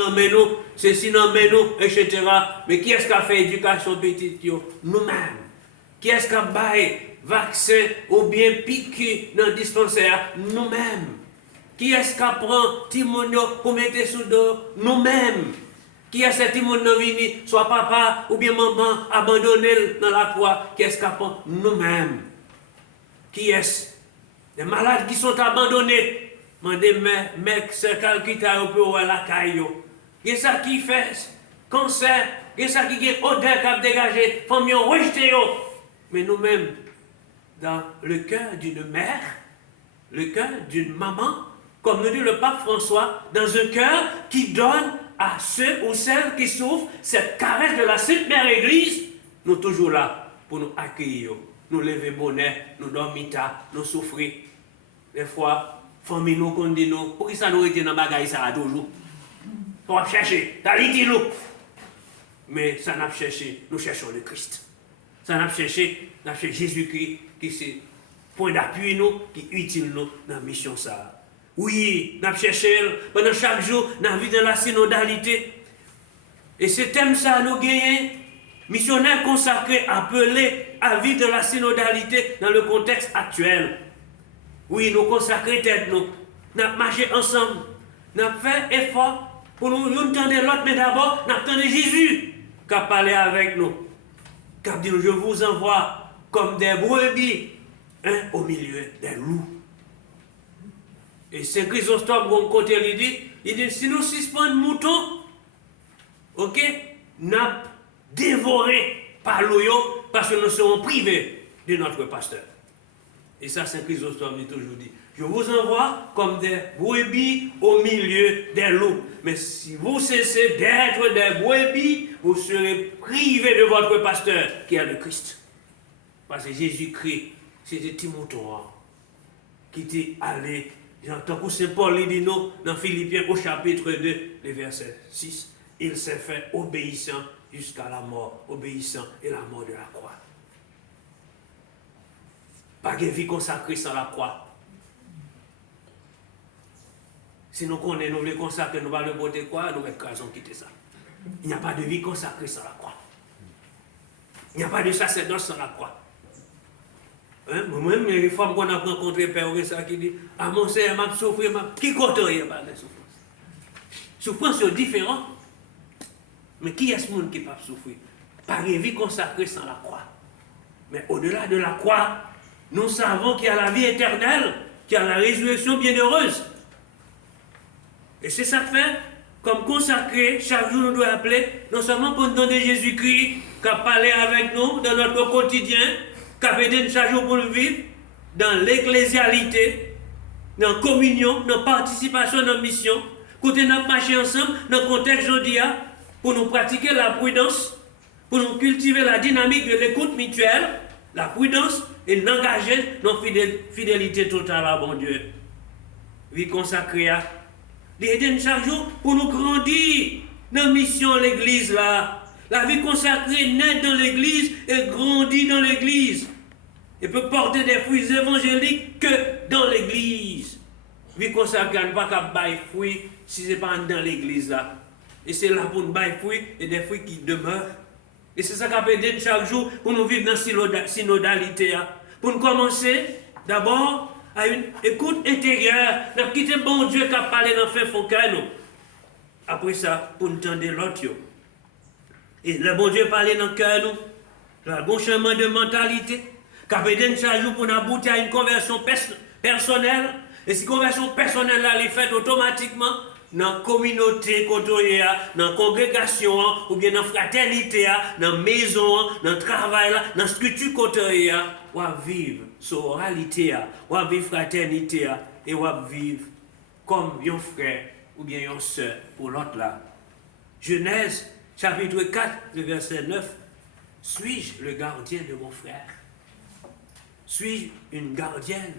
non mais nous, ceci non mais nous, etc. Mais qui est-ce qui a fait éducation petite? Nous-mêmes. Qui est-ce qui a baillé vaccin ou bien piqué dans le dispensaire? Nous-mêmes. Qui est-ce qui prend Timonio pour mettre sous dos? Nous-mêmes. Qui est-ce que Timonio vini, soit papa ou bien maman, abandonné dans la croix? Qui est-ce qui prend? Nous-mêmes. Qui est-ce? Les malades qui sont abandonnés. Mandez, mec, c'est quelqu'un qui peut la caille. Qu'est-ce qui fait? Cancer. Qu'est-ce qui est odeur qui a dégagé? Famille rejeté. Mais nous-mêmes, dans le cœur d'une mère, le cœur d'une maman, comme nous dit le pape François, dans un cœur qui donne à ceux ou celles qui souffrent cette caresse de la Sainte Mère Église, nous sommes toujours là pour nous accueillir, nous lever bonnet, nous dormir tard, nous souffrir. Des fois, famille nous condamne nous, pour qui ça nous était dans le bagage ça toujours? On va chercher, t'as dit nous. Mais ça n'a pas cherché, nous cherchons le Christ. Ça n'a pas cherché, nous cherchons Jésus-Christ qui est point d'appui nous, qui est utile nous dans la mission ça. Oui, nous avons cherché pendant chaque jour dans la vie de la synodalité. Et ce thème ça nous gagne, missionnaire consacré, appelé à vivre de la synodalité dans le contexte actuel. Oui, nous consacrer tête nous. Nous avons marché ensemble. Nous avons fait effort pour nous entendre l'autre, mais d'abord, nous attendons Jésus qui a parlé avec nous. Qui a dit, je vous envoie comme des brebis au milieu des loups. Et Saint Chrysostome, bon côté, il dit, si nous suspendons moutons, ok, nous dévoré par l'eau parce que nous serons privés de notre pasteur. Et ça, Saint Chrysostome dit toujours dit, je vous envoie comme des brebis au milieu des loups. Mais si vous cessez d'être des brebis, vous serez privés de votre pasteur, qui est le Christ. Parce que Jésus-Christ, c'était Timothée qui était allé, j'entends que Saint Paul dit nous, dans Philippiens au chapitre 2, le verset 6, il s'est fait obéissant jusqu'à la mort, obéissant et la mort de la croix. Pas de vie consacrée sans la croix. Si nous connaissons, nous voulons consacrer, nous allons voter quoi, nous allons quitter ça. Il n'y a pas de vie consacrée sans la croix. Il n'y a pas de sacerdoce sans la croix. Hein? Moi-même, les femmes qu'on a rencontrées, Père ça qui dit, ah mon Seigneur, m'a souffert, qui compte rien par la souffrance? Souffrance c'est différent. Mais qui est ce monde qui peut souffrir? Pas de vie consacrée sans la croix. Mais au-delà de la croix, nous savons qu'il y a la vie éternelle, qu'il y a la résurrection bienheureuse. Et c'est ça que fait, comme consacré, chaque jour nous devons appeler, non seulement pour nous donner Jésus-Christ, qui a parlé avec nous dans notre quotidien, qui a aidé chaque jour pour nous vivre, dans l'ecclésialité, dans la communion, dans la participation, dans la mission, côté nous marcher ensemble, dans le contexte aujourd'hui, pour nous pratiquer la prudence, pour nous cultiver la dynamique de l'écoute mutuelle, la prudence et l'engager dans la fidélité totale à bon Dieu. Vie consacrée à l'aider chaque jour pour nous grandir dans la mission de l'église là. La vie consacrée naît dans l'église et grandit dans l'église. Et peut porter des fruits évangéliques que dans l'église. Vie consacrée n'est pas qu'à bailler fruits si ce n'est pas dans l'église là. Et c'est là pour nous bailler fruits et des fruits qui demeurent. Et c'est ça qu'on peut aider chaque jour pour nous vivre dans la synodalité. Pour nous commencer, d'abord, à une écoute intérieure, de quitter bon Dieu qui a parlé dans le fond cœur. Après ça, pour nous entendre l'autre. Et le bon Dieu parle dans le cœur, nous. Le bon changement de mentalité, qui a aider chaque jour pour nous aboutir à une conversion personnelle. Et cette conversion personnelle, elle est faite automatiquement dans la communauté, dans la congrégation, ou bien dans la fraternité, dans la maison, dans le travail, dans la structure côté, ou à vivre sororalité, ou à vivre fraternité, et ou à vivre comme un frère ou bien une soeur pour l'autre là. Genèse, chapitre 4, le verset 9. Suis-je le gardien de mon frère? Suis-je une gardienne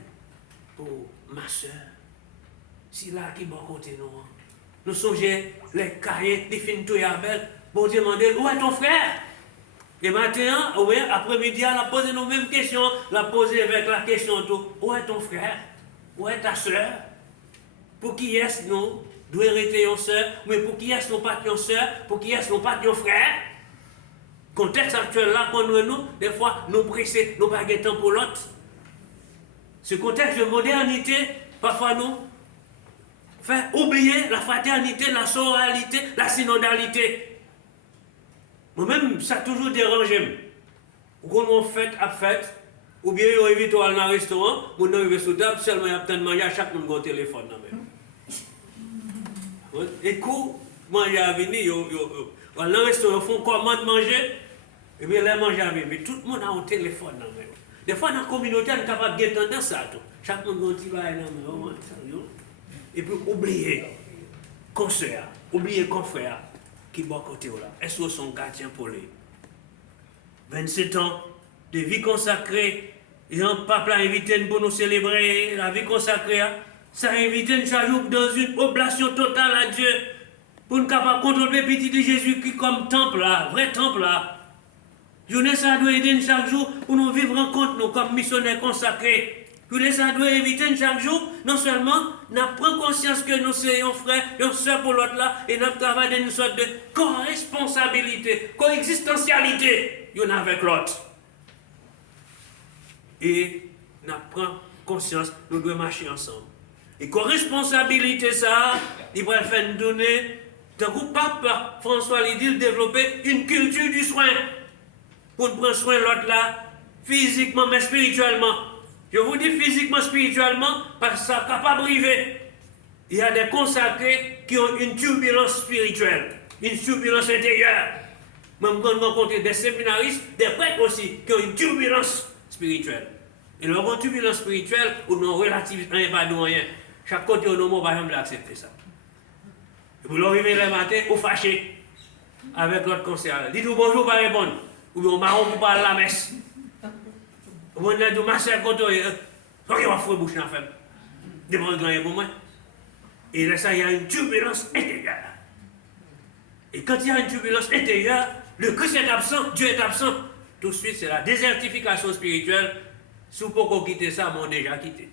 pour ma soeur? Si là qui bon côté nous. Nous songeons les cahiers, les films tout et belle. Bon Dieu demande, où est ton frère? Et maintenant, oui, après-midi, elle a posé nos mêmes questions. Elle a posé avec la question tout. Où est ton frère? Où est ta soeur? Pour qui est-ce nous? doit arrêter une sœur, mais pour qui est-ce qu'on pas une sœur, pour qui est-ce qu'on pas un frère? Contexte actuel là, quand nous, des fois, nous pressés, nous pas de temps pour l'autre. Ce contexte de modernité, parfois nous fait oublier la fraternité, la sororalité, la synodalité. Moi-même, ça a toujours dérangé. Quand on fait à fête, ou bien on évite à aller dans un restaurant, on arrive sous table, seulement il y a peut-être manger à chaque monde au téléphone. Et quand manger à venir, dans un restaurant, ils font commande manger, et bien les manger à venir. Mais tout le monde a un téléphone. Des fois, dans la communauté, on est capable de tendance à ça. Chaque monde a un petit bail. Et puis, oublier conseil, oublier confrère qui est à côté là. Est-ce qu'ils sont gardiens pour lui? 27 ans de vie consacrée, et un pape l'a invité pour nous célébrer la vie consacrée. Ça a invité chaque jour dans une oblation totale à Dieu pour nous capable contrôler le petit de Jésus-Christ comme temple là, vrai temple là. Journée ça doit aider chaque jour pour nous vivre en compte nous comme missionnaires consacrés. Journée ça doit éviter chaque jour, non seulement nous prenons conscience que nous sommes frères, et sœurs pour l'autre là, et nous travaillons dans une sorte de co-responsabilité, co-existentialité, l'un avec l'autre. Et nous prenons conscience, nous devons marcher ensemble. Et co-responsabilité ça, il va faire nous donner, tant que Papa François Lidil développer une culture du soin. Pour prendre soin de l'autre là, physiquement mais spirituellement. Je vous dis physiquement, spirituellement, parce que ça n'est capable d'arriver. Il y a des consacrés qui ont une turbulence spirituelle, une turbulence intérieure. Même quand on rencontre des séminaristes, des prêtres aussi, qui ont une turbulence spirituelle. Et leur turbulence spirituelle, ou non relativement pas de rien. Chaque côté au nom, par exemple, accepter ça. Et vous l'arrivez le matin, vous fâchez avec l'autre conseiller. Dites-vous bonjour, pas répondre. Ou bien on marron pour parler la messe. Ou bien on dit, Marcel Coto, il va faire bouche dans la femme. Demande grand pour moi. Et là, ça, il y a une turbulence intérieure. Et quand il y a une turbulence intérieure, le Christ est absent, Dieu est absent. Tout de suite, c'est la désertification spirituelle. Si vous pouvez quitter ça, m'ont déjà quitté.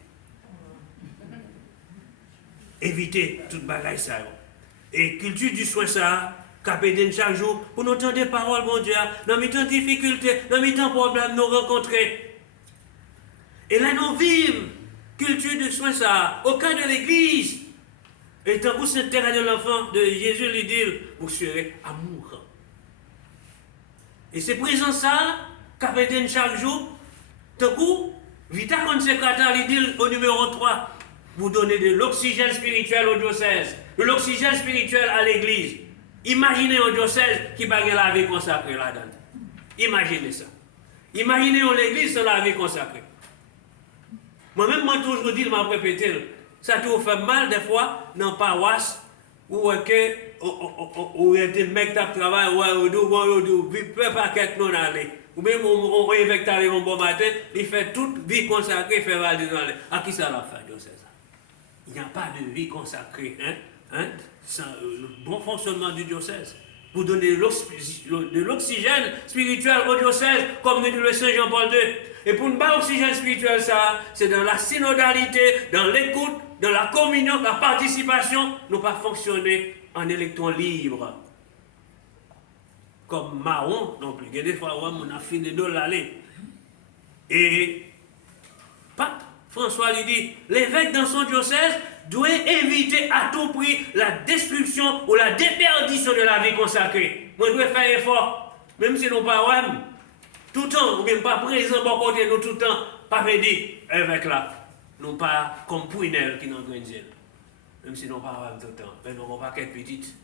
Évitez toute bagaille ça. Et culture du soin ça, capédine chaque jour, pour nous entendre des paroles, mon Dieu, dans mes temps de difficultés, dans mes temps de problèmes, nous rencontrer. Et là, nous vivons culture du soin ça, au cœur de l'église. Et tant que vous êtes terrain de l'enfant de Jésus lui dit, vous serez amour. Et c'est présent ça, capédine chaque jour, tant que, vite à quand secrétaire lui dit au numéro 3, vous donnez de l'oxygène spirituel au diocèse, de l'oxygène spirituel à l'église. Imaginez un diocèse qui bague la vie consacrée là-dedans. Imaginez ça. Imaginez l'église sans la vie consacrée. Moi-même, moi, toujours dit, je m'en répété, ça te fait mal des fois dans la paroisse où il y a des mecs qui travaillent, ou peu pas quelqu'un non aller. Ou même on réveille aller un bon matin, il fait toute vie consacrée, il fait mal dans l'air. À qui ça l'a fait, diocèse? Il n'y a pas de vie consacrée, sans le bon fonctionnement du diocèse. Vous donnez de l'oxygène spirituel au diocèse, comme nous dit le Saint Jean-Paul II. Et pour nous battre l'oxygène spirituel, ça, c'est dans la synodalité, dans l'écoute, dans la communion, la participation, nous pas fonctionner en électron libre. Comme marron, non plus. Des fois, on a fini de l'aller. Et Pape François lui dit, l'évêque dans son diocèse doit éviter à tout prix la destruction ou la déperdition de la vie consacrée. Moi, je dois faire effort, même si nous pas tout le temps, ou même pas présent pour côté nous tout le temps, pas dire, évêque là, nous pas comme Pouinel qui n'en grandit. Même si nous pas tout le temps, mais nous pas qu'être petites.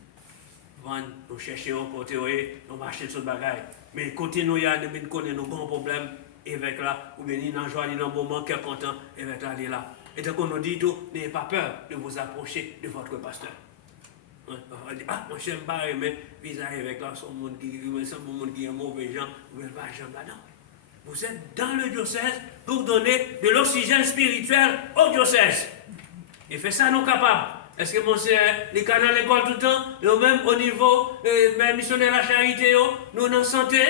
Nous cherchons un côté, nous marchons sur le bagage. Mais côté nous, il y a des grands problèmes, évêque là, ou bien il en joie, il en moment, qui est content, évêque là, il est là. Et donc on nous dit tout, n'ayez pas peur de vous approcher de votre pasteur. On dit, ah, moi je n'aime pas aimer vis-à-vis avec là, son monde qui est mauvais gens, vous n'êtes pas jamais là. Vous êtes dans le diocèse pour donner de l'oxygène spirituel au diocèse. Et fait ça, nous capables. Est-ce que mon sœur, les cas dans l'école tout le temps, nous même au niveau missionnaire de la charité, nous dans la santé,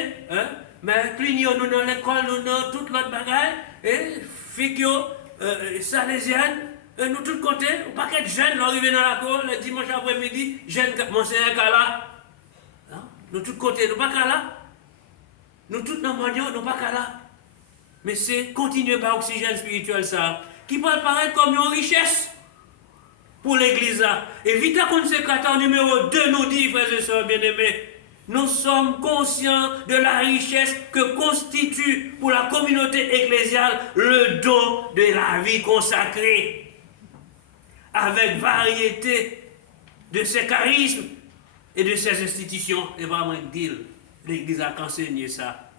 mais clignons nous dans l'école, nous dans toute notre bagaille, et filles salésiennes, Et nous tous côtés, on pas qu'être jeunes, arriver dans la cour, le dimanche après-midi, jeunes, monseigneur là. Nous tous côtés, nous pas qu'à là. Nous tous dans le monde, nous pas qu'à là. Mais c'est continuer par oxygène spirituel ça, qui peut paraître comme une richesse pour l'église. Et vite à consécrateur numéro 2 nous dit, frères et sœurs bien-aimés, nous sommes conscients de la richesse que constitue pour la communauté ecclésiale le don de la vie consacrée, avec variété de ses charismes et de ses institutions. Et vraiment dire, l'église a enseigné ça.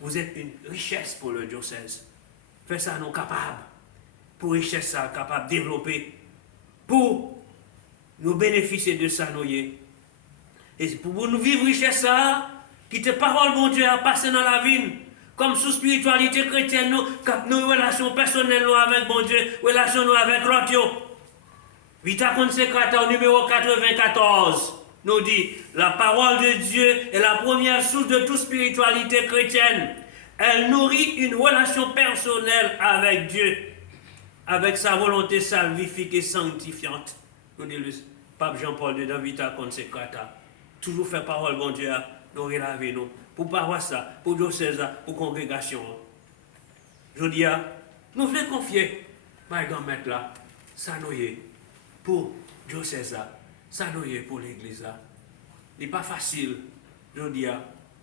Vous êtes une richesse pour le diocèse. Faites ça nous capables, pour richesse ça, capable de développer, pour nous bénéficier de ça, nous. Et pour nous vivre richesse ça, qui te parole, bon Dieu, à passer dans la vie, comme sous spiritualité chrétienne, nos relations personnelles avec bon Dieu, relations avec l'autre. Vita consécrateur numéro 94 nous dit, la parole de Dieu est la première source de toute spiritualité chrétienne. Elle nourrit une relation personnelle avec Dieu, avec sa volonté salvifique et sanctifiante. Nous dit le pape Jean-Paul II dans Vita consécrateur. Toujours faire parole, bon Dieu, nous relaver nous. Pour paroisse ça, pour diocèse, pour congrégation. Je dis, nous voulons confier, par grand maître là, ça nous est pour diocèse, ça nous est pour l'église. Il n'est pas facile, je dis,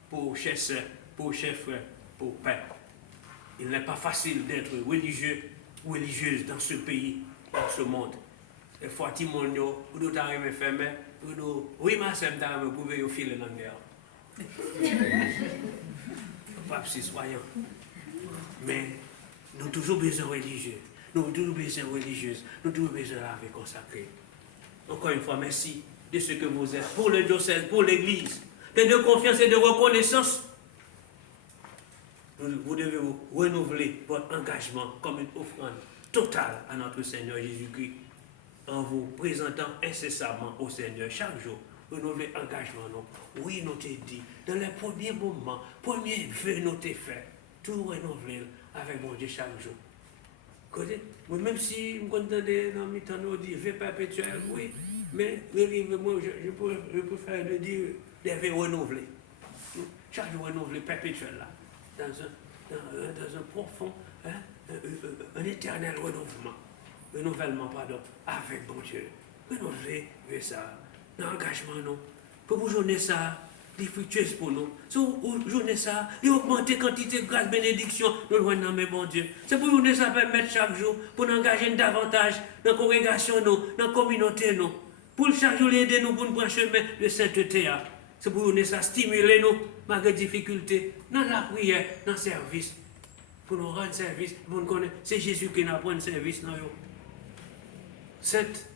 pour chef, pour père. Il n'est pas facile d'être religieux ou religieuse dans ce pays, dans ce monde. Des fois, Timonio, ou d'autres arrivent fermés, ou d'autres, oui, ma sœur, vous pouvez vous filer dans le guerre. Pas si soyons. Mais nous avons toujours besoin de religieux. Nous avons toujours besoin de religieuses. Nous avons toujours besoin de la vie consacrée. Encore une fois, merci de ce que vous êtes pour le diocèse, pour l'église. De confiance et de reconnaissance. Vous devez vous renouveler votre engagement comme une offrande totale à notre Seigneur Jésus-Christ en vous présentant incessamment au Seigneur chaque jour. Renouveler l'engagement. Oui, nous t'ai dit, dans les premiers moments, premiers vœux, nous t'ai fait, tout renouveler avec mon Dieu chaque jour. Même si vous entendez dans mes temps, nous dit vœux perpétuels, oui, mais moi, je préfère le dire des vœux renouvelés. Chaque jour renouvelé perpétuel là, dans un profond, un éternel renouvellement, avec bon Dieu. Renouveler ça. L'engagement, non. Pour vous journée ça, des fructueuses pour nous. Si vous journée ça, et augmenter quantité de grâce, bénédiction, nous le dans mes bon Dieu. C'est pour journée ça permettre chaque jour, pour nous engager davantage dans la congrégation, nous, dans la communauté, nous. Pour chaque jour aider nous pour nous prendre chemin de sainteté. C'est pour journée ça stimuler nous, malgré difficultés, dans la prière, dans le service. Pour nous rendre service, pour nous connaître, c'est Jésus qui nous apprend service. Sainte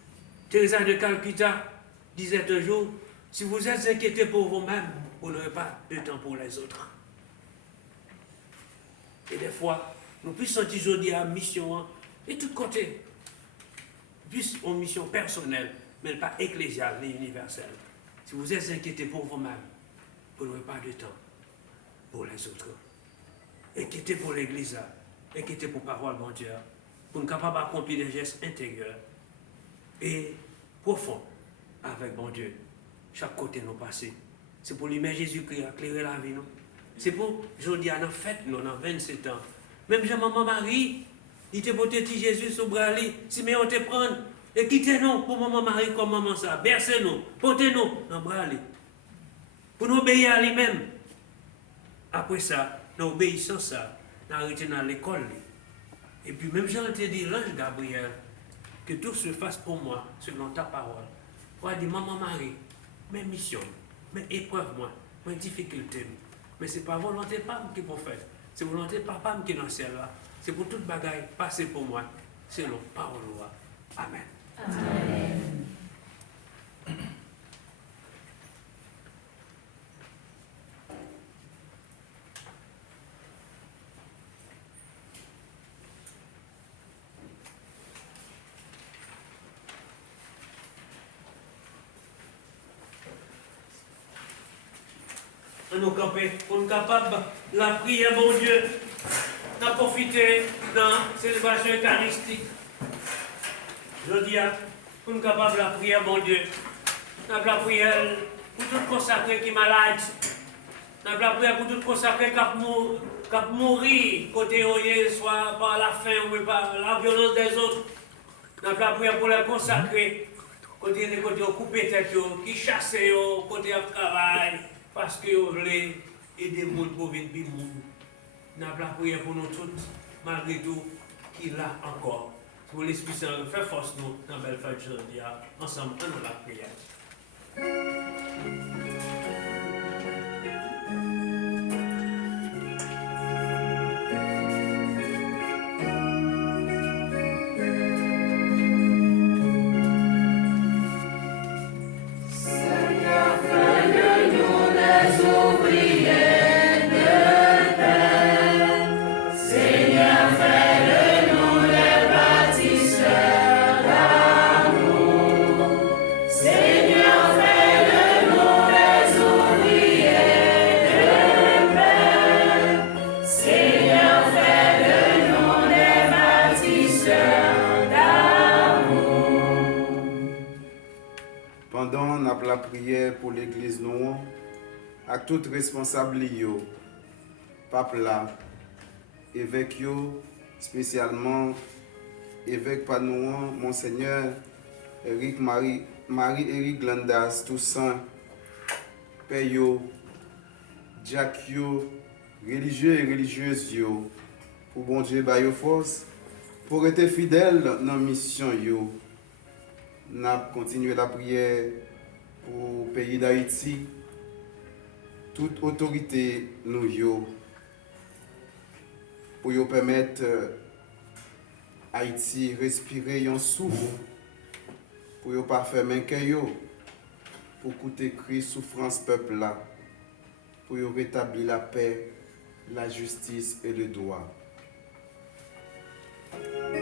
Thérèse de Calcutta disait un jour, si vous êtes inquiétés pour vous-même, vous n'aurez pas de temps pour les autres. Et des fois, nous puissions sentir aujourd'hui à mission, et de tous côtés, plus en mission personnelle, mais pas ecclésiale ni universelle. Si vous êtes inquiétés pour vous-même, vous n'aurez pas de temps pour les autres. Inquiétez pour l'Église, inquiétez pour parole, mon Dieu, pour nous capables d'accomplir des gestes intérieurs et profonds avec mon Dieu. Chaque côté nous passer. C'est pour lui-même Jésus-Christ éclairer la vie. C'est pour, je dis, à la fête, nous, dans 27 ans. Même Jean-Maman Marie, il était pour petit Jésus sur bras, si mais on te prend, et quittez-nous pour Maman Marie comme maman ça. Bercez-nous, portez-nous dans bras. Pour nous obéir à lui-même. Après ça, nous obéissons ça, nous arrêtons dans l'école. Et puis même Jean te dit, l'ange Gabriel, que tout se fasse pour moi, selon ta parole. Moi, dit, Maman Marie, mes missions, mes épreuves, mes difficultés. Mais ce n'est pas volonté de papa qui peut faire. C'est volonté de papa qui est dans le ciel là. C'est pour toute bagaille passer pour moi, selon parole. Amen. Amen. Nous camper, on est capable la prière, mon Dieu, d'en profiter dans la célébration eucharistique. Je dis, pour nous capables de la prière, mon Dieu, nous avons la prière pour tout consacré qui est malade, nous avons la prière pour tout consacré qui a mourir, côté soit par la faim ou par la violence des autres. Nous avons la prière pour les consacrés, côté couper tête, qui chassent, côté de travail, parce que vous voulez aider les gens pour venir vivre. Nous avons la prière pour nous toutes, malgré tout, qui l'a encore. Pour l'Esprit Saint, faire force nous dans la belle fête aujourd'hui, ensemble, dans la prière. La prière pour l'église nous, à tout responsable pape là, évêque yo, spécialement évêque Panouan, Monseigneur Marie-Éric Glandas, Toussaint, Peyo, Jack yo, religieux et religieuses yo, pour bon Dieu bayo force, pour être fidèle dans la mission yo. N'a continué la prière pour le pays d'Haïti, toute autorité nous yo, pour yo permettre Haïti respirer un souffle, pour yo pas faire main yo, pour coûter cri souffrance peuple là, pour yo rétablir la paix, la justice et le droit.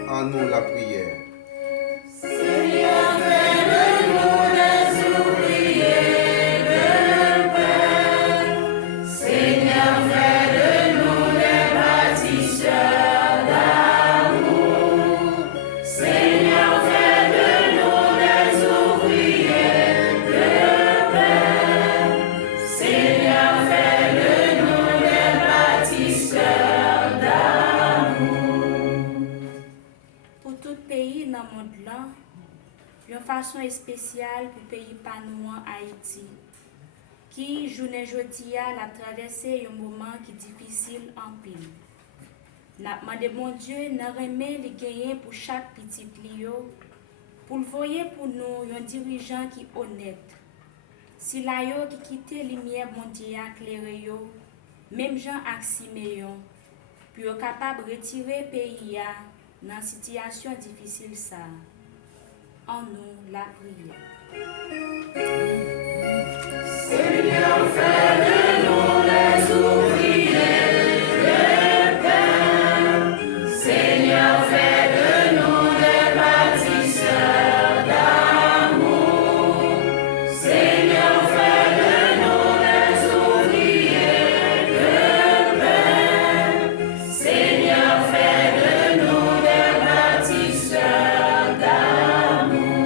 En nous la prière. Seigneur, fais de nous des ouvriers de paix. Seigneur, fais de nous des bâtisseurs d'amour. Seigneur, fais de nous des ouvriers de paix. Seigneur, fais de nous des bâtisseurs d'amour. Pour tout pays dans le monde là, une façon spéciale pour le pays Panouan Haïti, qui, journée jeudi, a traversé un moment qui est difficile en pile. N'a demandé mon Dieu, n'a remis les gagnants pour chaque petit clio, pour le voyer pour nous un dirigeant qui est honnête. Si la yo qui quitte les lumières mondiales éclairées, même Jean ak Siméon, puis est capable de retirer le pays dans une situation difficile ça. En nous la prière. Seigneur, fais de nous les ouvriers de paix. Seigneur, fais de nous des bâtisseurs d'amour. Seigneur, fais de nous des ouvriers de paix. Seigneur, fais de nous des bâtisseurs d'amour.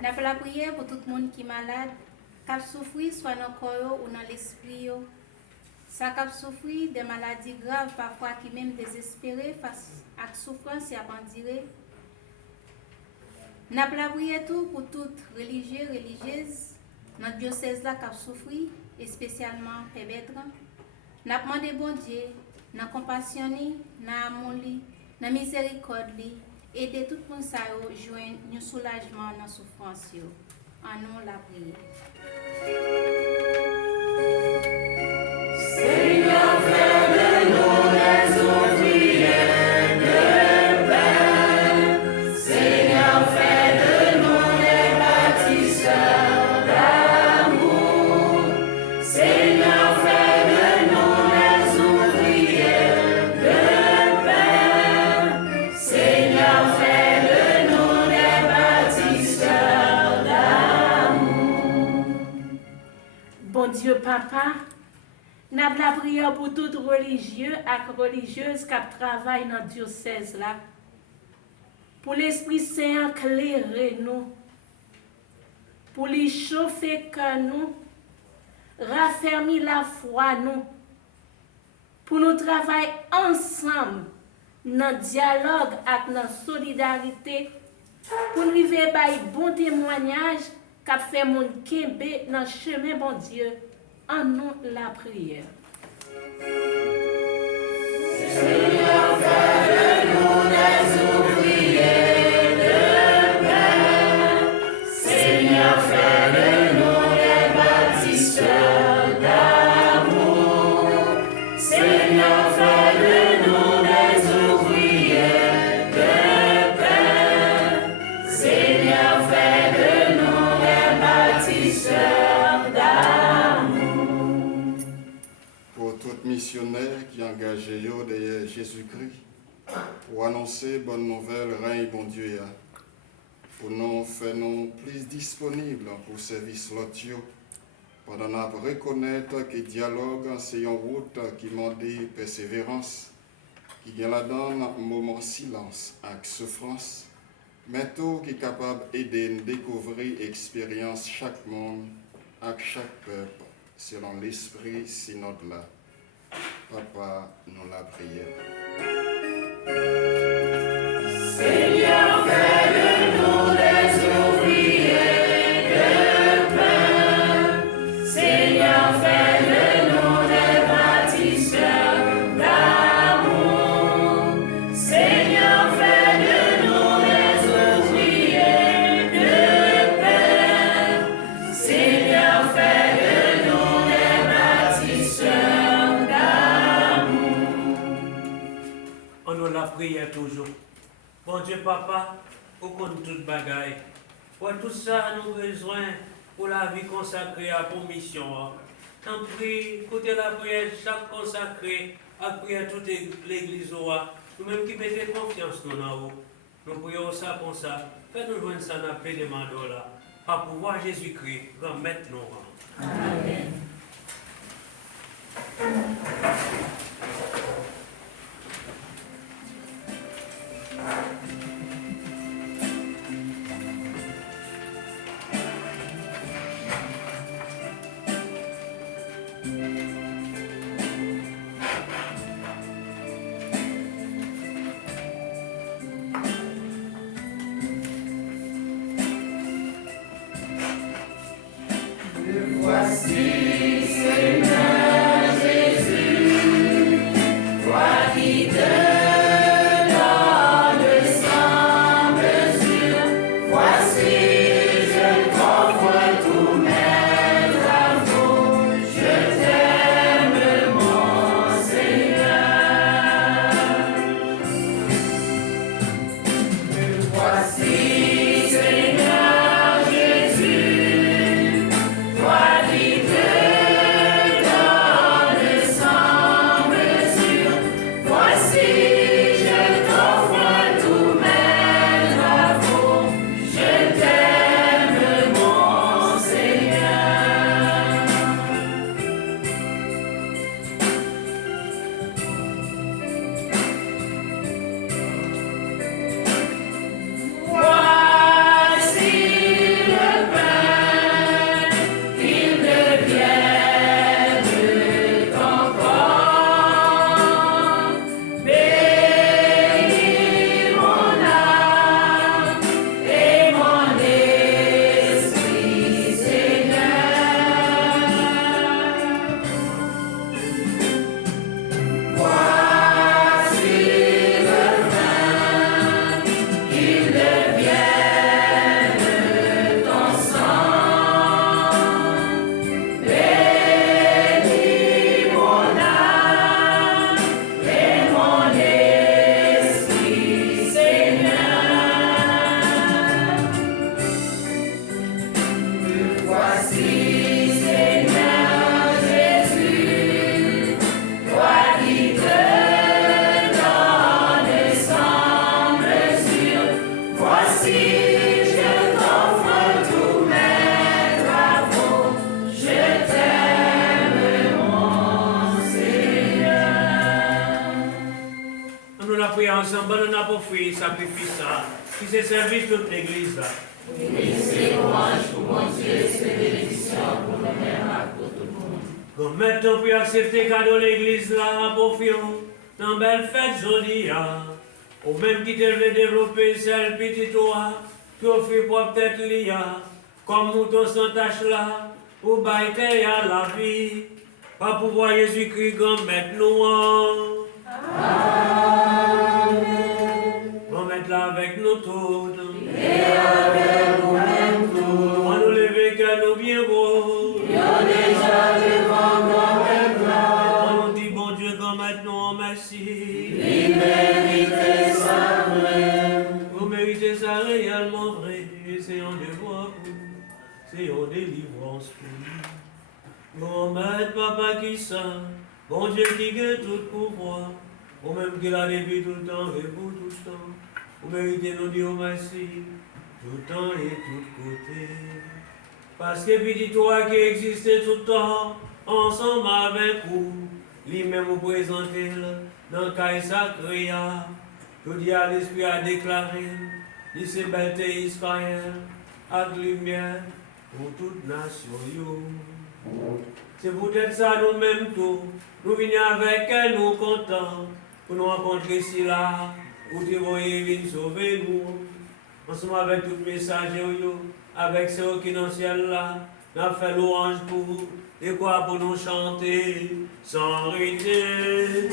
N'a fait la prière pour tout le monde qui est malade, qui souffre soit dans le corps ou dans l'esprit. Ça qui souffre des maladies graves, parfois qui même désespéré face à la souffrance et à bandirer. N'a fait la prière tout pour toutes religieux, religieuses, dans le diocèse là qui souffre, et spécialement Père Bertrand. N'a demandé bon Dieu, dans compassion, dans amour, dans miséricorde, aider tout le monde à joindre un soulagement dans la souffrance. En nous la prière. Seigneur, fais de nous des ouvriers de paix. Seigneur, fais de nous des bâtisseurs d'amour. Seigneur, fais de nous des ouvriers de paix. Seigneur, fais de nous des bâtisseurs d'amour. Bon Dieu, Papa, n'a la prière pour tout religieux et religieuse qui travaillent dans le diocèse là. pour l'Esprit Saint éclairer nous, pour lui chauffer cœur nous, raffermir la foi nous, pour nous travailler ensemble dans le dialogue et dans la solidarité, pour nous vivre un bon témoignage qu'a fait mon Québec dans le chemin bon Dieu, en nous la prière. Seigneur, fais de nous des ouvriers de paix. Seigneur, fais de nous des bâtisseurs d'amour. Seigneur, fais de nous des ouvriers de paix. Seigneur, fais de nous des bâtisseurs d'amour. Pour tout missionnaire qui engage derrière Jésus-Christ, pour annoncer bonne nouvelle, règne bon Dieu, pour nous faire nous plus disponibles pour service l'autre, pendant nous reconnaître que dialogue, c'est une route qui demande persévérance, qui vient là-dedans un moment de silence avec souffrance, mais tout qui est capable d'aider nous découvrir l'expérience chaque monde, avec chaque peuple, selon l'esprit synode-là. Papa, nous la prière. Seigneur, fais de nous des ouvriers de paix. Seigneur, fais de nous des bâtisseurs d'amour. Seigneur, fais de nous des ouvriers de paix. Seigneur, fais de nous des bâtisseurs d'amour. On nous la prière toujours. Bon Dieu, Papa, pour qu'on toute bagaille. Pour tout ça, nous avons besoin pour la vie consacrée à pour mission. On prie, écoutez la prière, chaque consacré, à prière toute l'église. Nous-mêmes qui mettons confiance dans nous. Nous prions ça comme ça. Faites-nous joindre ça dans la paix de Mandola. Par pouvoir Jésus-Christ, remettre nos rangs. Amen. Voici, Seigneur Jésus, toi qui te donnes sans mesure. Voici, je t'offre tous mes travaux. Je t'aime, mon Seigneur. Voici, Seigneur Jésus, toi qui te donnes sans mesure. Voici, je t'offre tous mes travaux. Je t'aime, mon Seigneur. Voici le pain, qu'il devienne ton corps. Bénis mon âme et mon esprit, Seigneur. Voici le pain, qu'il devienne ton sang. Bénis mon âme et mon esprit, Seigneur. Voici, Seigneur Jésus, toi qui te donnes sans mesure. Voici, je t'offre tous mes travaux. Je t'aime, mon Seigneur. Nous la prions ensemble, nous avons offert sacrifice qui s'est servi toute l'église là. Bénissez louange pour mon Dieu, c'est bénédiction pour nous-mêmes et pour tout le monde. Comme maintenant pour accepter cadeau l'église là, pour faire dans belle fête jolie. Ou même qui devait développer celle petite toi, qui offre pour peut-être l'IA, comme mouton sans tache là, ou baïté à la vie, pas pouvoir Jésus-Christ comme mettre nous en. On mettre là avec nous tous. Et avec nous-mêmes tous. On nous lever que nous bien beaux. Nous déjà devant nous-mêmes là. On nous dit bon Dieu comme maintenant merci. Il mérite ça vrai. Vous méritez ça réellement vrai. C'est un devoir pour vous. C'est une délivrance pour nous. Bon maître papa qui sent. Bon Dieu qui gagne tout pouvoir. Ou même qu'il a depuis tout le temps et pour tout le temps. Vous méritez nous dire merci. Tout le temps et tout côté. Parce que petit toi qui existait tout le temps, ensemble avec vous, lui-même vous présentez dans le cas sacré. Je dis à l'Esprit à déclarer, dit c'est belleté Israël, avec lumière pour toute nation. C'est peut-être ça nous-mêmes tout, nous venons avec elle, nous contents, pour nous rencontrer ici là, pour te voir venir sauver nous. Ensemble avec tout messager, avec ceux qui sont dans le ciel là, nous avons fait louange pour vous, et quoi pour nous chanter sans arrêter.